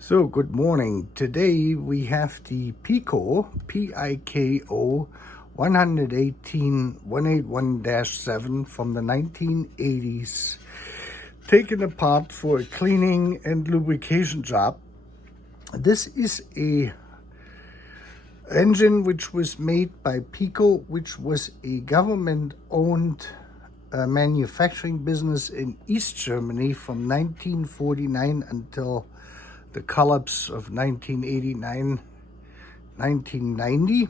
So good morning. Today we have the Piko, P-I-K-O 181-7 from the 1980s, taken apart for a cleaning and lubrication job. This is a engine which was made by Piko, which was a government-owned manufacturing business in East Germany from 1949 until the collapse of 1989, 1990.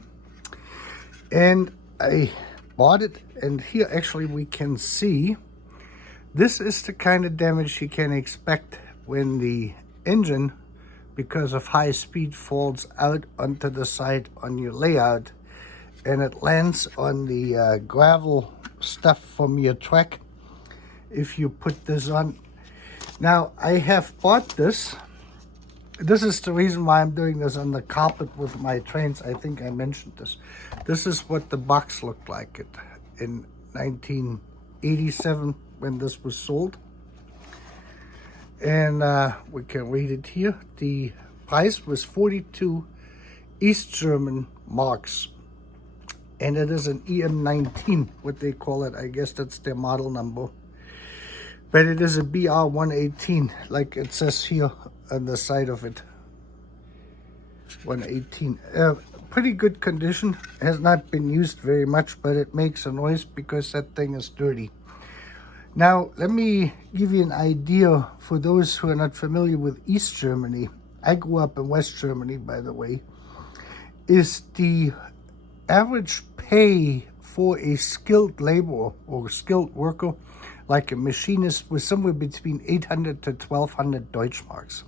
And I bought it, and here actually we can see this is the kind of damage you can expect when the engine, because of high speed, falls out onto the side on your layout and it lands on the gravel stuff from your track if you put this on. Now I have bought this. This is the reason why I'm doing this on the carpet with my trains. I think I mentioned this. This is what the box looked like in 1987 when this was sold. And we can read it here. The price was 42 East German marks. And it is an EM19, what they call it. I guess that's their model number. But it is a BR 118, like it says here on the side of it. 118. Pretty good condition. Has not been used very much, but it makes a noise because that thing is dirty. Now, let me give you an idea for those who are not familiar with East Germany. I grew up in West Germany, by the way. Is the average pay for a skilled laborer or skilled worker, like a machinist, was somewhere between 800 to 1200 Deutschmarks.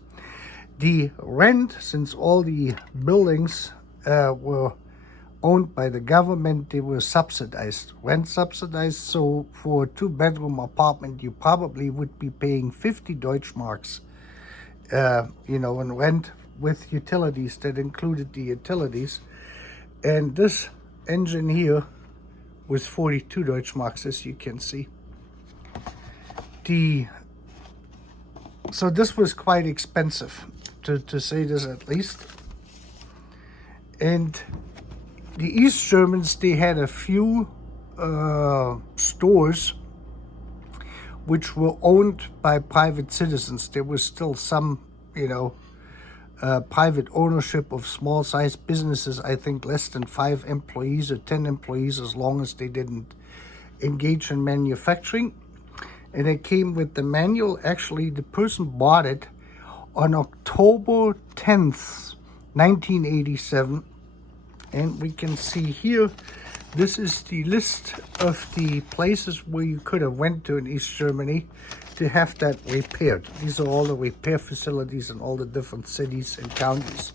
The rent, since all the buildings were owned by the government, they were subsidized, rent subsidized. So for a 2-bedroom apartment, you probably would be paying 50 Deutschmarks, in rent with utilities that included the utilities. And this engine here was 42 Deutschmarks, as you can see. So this was quite expensive, to say this at least. And the East Germans, they had a few stores which were owned by private citizens. There was still some, private ownership of small-sized businesses, I think less than 5 employees or 10 employees, as long as they didn't engage in manufacturing. And it came with the manual. Actually, the person bought it on October 10th, 1987. And we can see here, this is the list of the places where you could have went to in East Germany to have that repaired. These are all the repair facilities in all the different cities and counties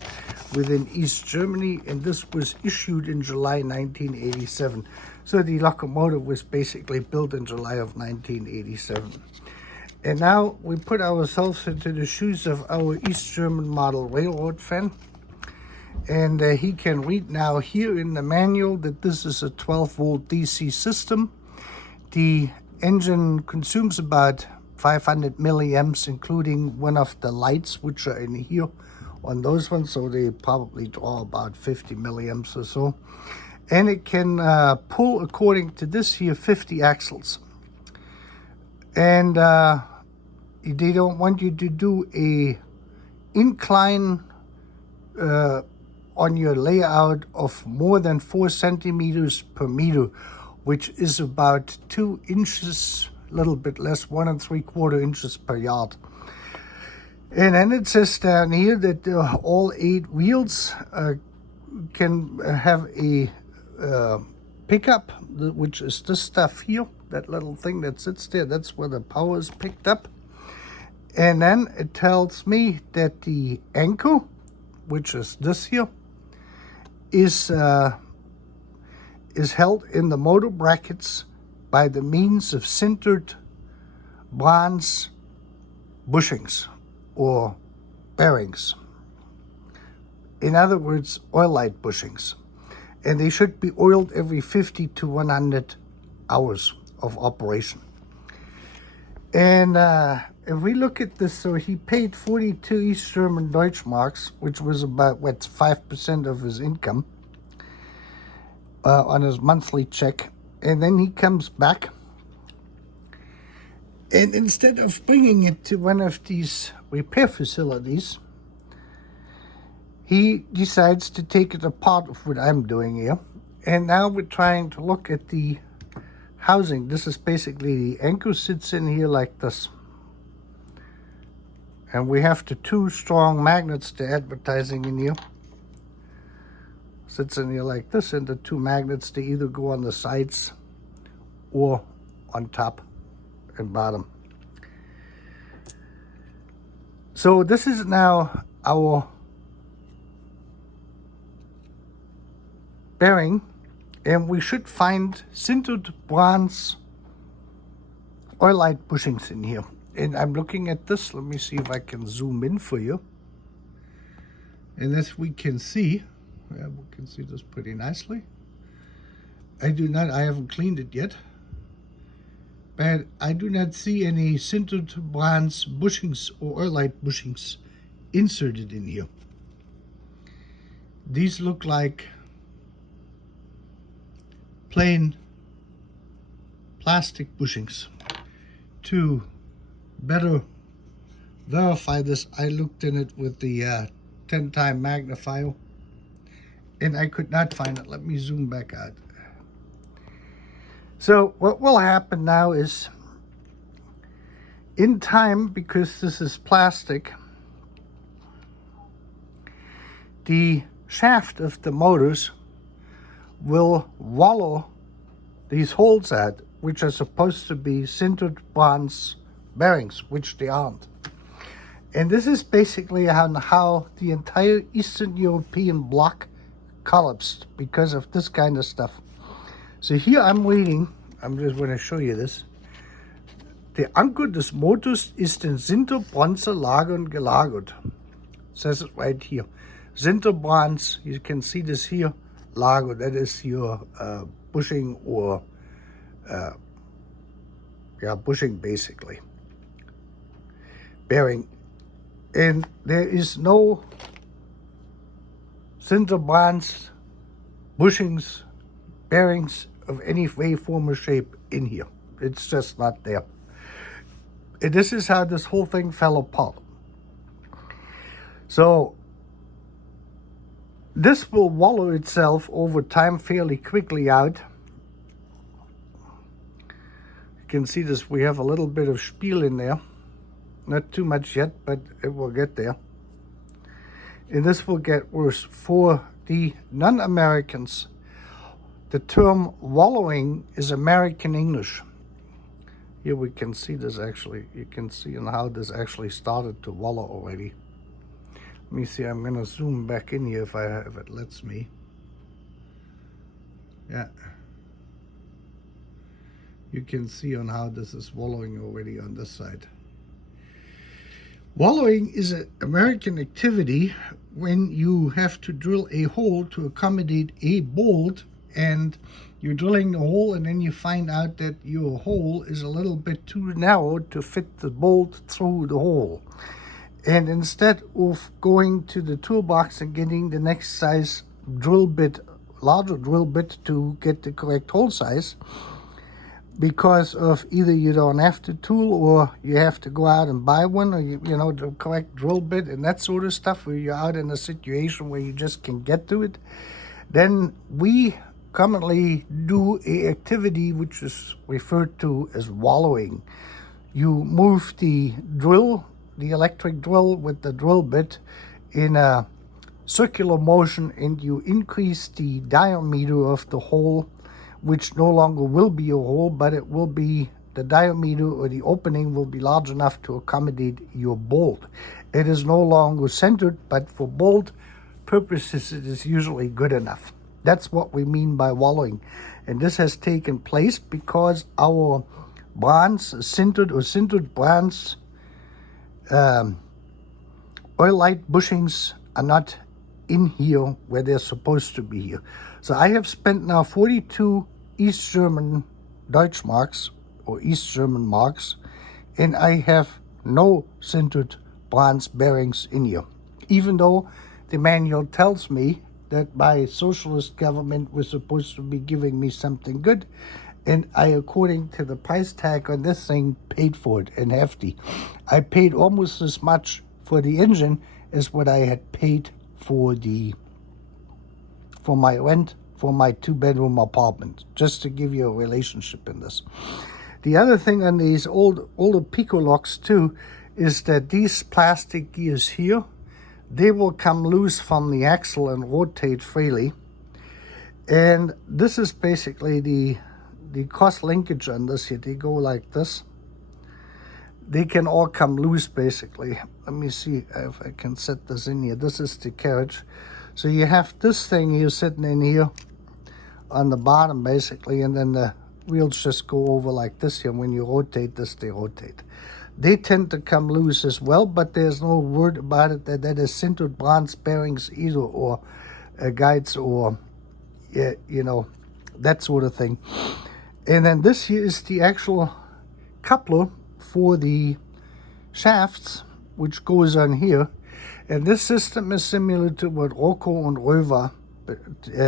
within East Germany. And this was issued in July 1987. So the locomotive was basically built in July of 1987. And now we put ourselves into the shoes of our East German model railroad fan. And he can read now here in the manual that this is a 12-volt DC system. The engine consumes about 500 milliamps, including one of the lights, which are in here on those ones. So they probably draw about 50 milliamps or so. And it can pull, according to this here, 50 axles. And they don't want you to do a incline on your layout of more than 4 centimeters per meter, which is about 2 inches, a little bit less, 1 3/4 inches per yard. And then it says down here that all 8 wheels can have a pickup, which is this stuff here, that little thing that sits there. That's where the power is picked up. And then it tells me that the anchor, which is this here, is held in the motor brackets by the means of sintered bronze bushings or bearings. In other words, oil light bushings. And they should be oiled every 50 to 100 hours of operation. And if we look at this, so he paid 42 East German Deutschmarks, which was about, 5% of his income on his monthly check. And then he comes back, and instead of bringing it to one of these repair facilities, he decides to take it apart of what I'm doing here. And now we're trying to look at the housing. This is basically the anchor sits in here like this. And we have the two strong magnets to advertising in here. Sits in here like this, and the two magnets to either go on the sides or on top and bottom. So this is now our bearing, and we should find sintered bronze oil light bushings in here. And I'm looking at this. Let me see if I can zoom in for you. And as we can see, yeah, we can see this pretty nicely. I haven't cleaned it yet, but I do not see any sintered bronze bushings or oil light bushings inserted in here. These look like plain plastic bushings. To better verify this, I looked in it with the 10-time magnifier, and I could not find it. Let me zoom back out. So what will happen now is, in time, because this is plastic, the shaft of the motors will wallow these holes out, which are supposed to be sintered bronze bearings, which they aren't. And this is basically how the entire Eastern European bloc collapsed because of this kind of stuff. So here I'm reading, I'm just going to show you this. Der Anker des Motors ist in Sinterbronze-Lagern gelagert. Says it right here. Sinterbronze, you can see this here, lager, that is your bushing or bushing basically. Bearing. And there is no sinterbronze bushings, bearings of any way, form, or shape in here. It's just not there. And this is how this whole thing fell apart. So this will wallow itself over time fairly quickly out. You can see this, we have a little bit of spiel in there. Not too much yet, but it will get there. And this will get worse. For the non-Americans, the term wallowing is American English. Here we can see this actually. You can see how this actually started to wallow already. Let me see, I'm gonna zoom back in here if it lets me. Yeah. You can see on how this is wallowing already on this side. Wallowing is an American activity when you have to drill a hole to accommodate a bolt, and you're drilling the hole and then you find out that your hole is a little bit too narrow to fit the bolt through the hole. And instead of going to the toolbox and getting the next size drill bit, larger drill bit to get the correct hole size, because of either you don't have the tool or you have to go out and buy one, or you know, the correct drill bit and that sort of stuff, where you're out in a situation where you just can get to it, then we commonly do a activity which is referred to as wallowing. You move the drill, the electric drill with the drill bit in a circular motion, and you increase the diameter of the hole, which no longer will be a hole, but it will be, the diameter or the opening will be large enough to accommodate your bolt. It is no longer centered, but for bolt purposes it is usually good enough. That's what we mean by wallowing. And this has taken place because our bronze, sintered or sintered bronze oil light bushings are not in here where they're supposed to be here. So I have spent now 42 East German Deutschmarks or East German marks, and I have no sintered bronze bearings in here. Even though the manual tells me that my socialist government was supposed to be giving me something good, and I, according to the price tag on this thing, paid for it in hefty. I paid almost as much for the engine as what I had paid for my rent for my 2-bedroom apartment, just to give you a relationship in this. The other thing on these older Piko locks too is that these plastic gears here, they will come loose from the axle and rotate freely. And this is basically the cross linkage on this here. They go like this. They can all come loose basically. Let me see if I can set this in here. This is the carriage. So you have this thing here sitting in here on the bottom basically, and then the wheels just go over like this here. When you rotate this, they rotate. They tend to come loose as well, but there's no word about it that is sintered bronze bearings either, or guides, or you know, that sort of thing. And then this here is the actual coupler for the shafts, which goes on here. And this system is similar to what Loco and Rover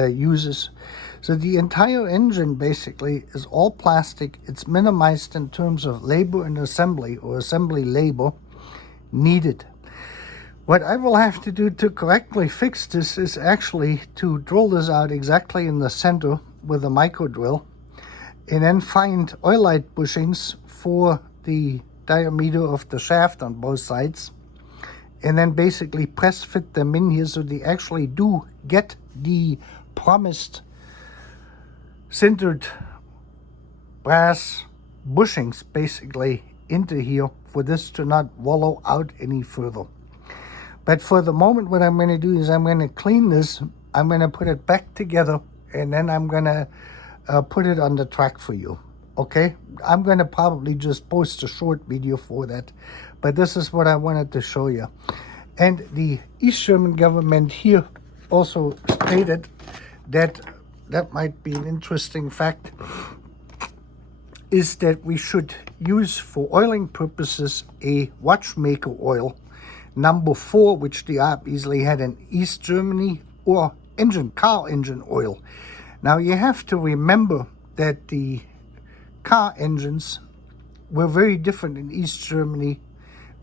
uses. So the entire engine basically is all plastic. It's minimized in terms of labor and assembly, or assembly labor needed. What I will have to do to correctly fix this is actually to drill this out exactly in the center with a micro drill, and then find oil light bushings for the diameter of the shaft on both sides, and then basically press fit them in here so they actually do get the promised sintered brass bushings basically into here, for this to not wallow out any further. But for the moment, what I'm going to do is I'm going to clean this, I'm going to put it back together, and then I'm going to put it on the track for you. Okay, I'm going to probably just post a short video for that, but this is what I wanted to show you. And the East German government here also stated that might be an interesting fact, is that we should use for oiling purposes a watchmaker oil number 4, which the ARP easily had in East Germany, or car engine oil. Now you have to remember that the car engines were very different in East Germany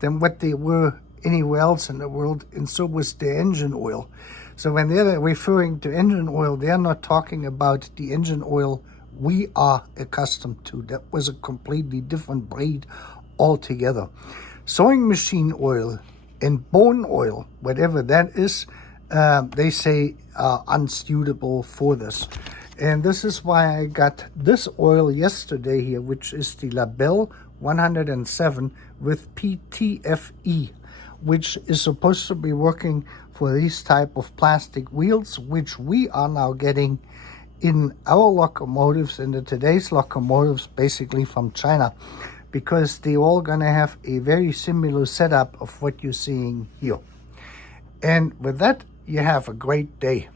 than what they were anywhere else in the world, and so was the engine oil. So when they're referring to engine oil, they're not talking about the engine oil we are accustomed to. That was a completely different breed altogether. Sewing machine oil and bone oil, whatever that is, they say are unsuitable for this. And this is why I got this oil yesterday here, which is the Label 107 with PTFE, which is supposed to be working for these type of plastic wheels, which we are now getting in our locomotives, in the today's locomotives, basically from China, because they're all going to have a very similar setup of what you're seeing here. And with that, you have a great day.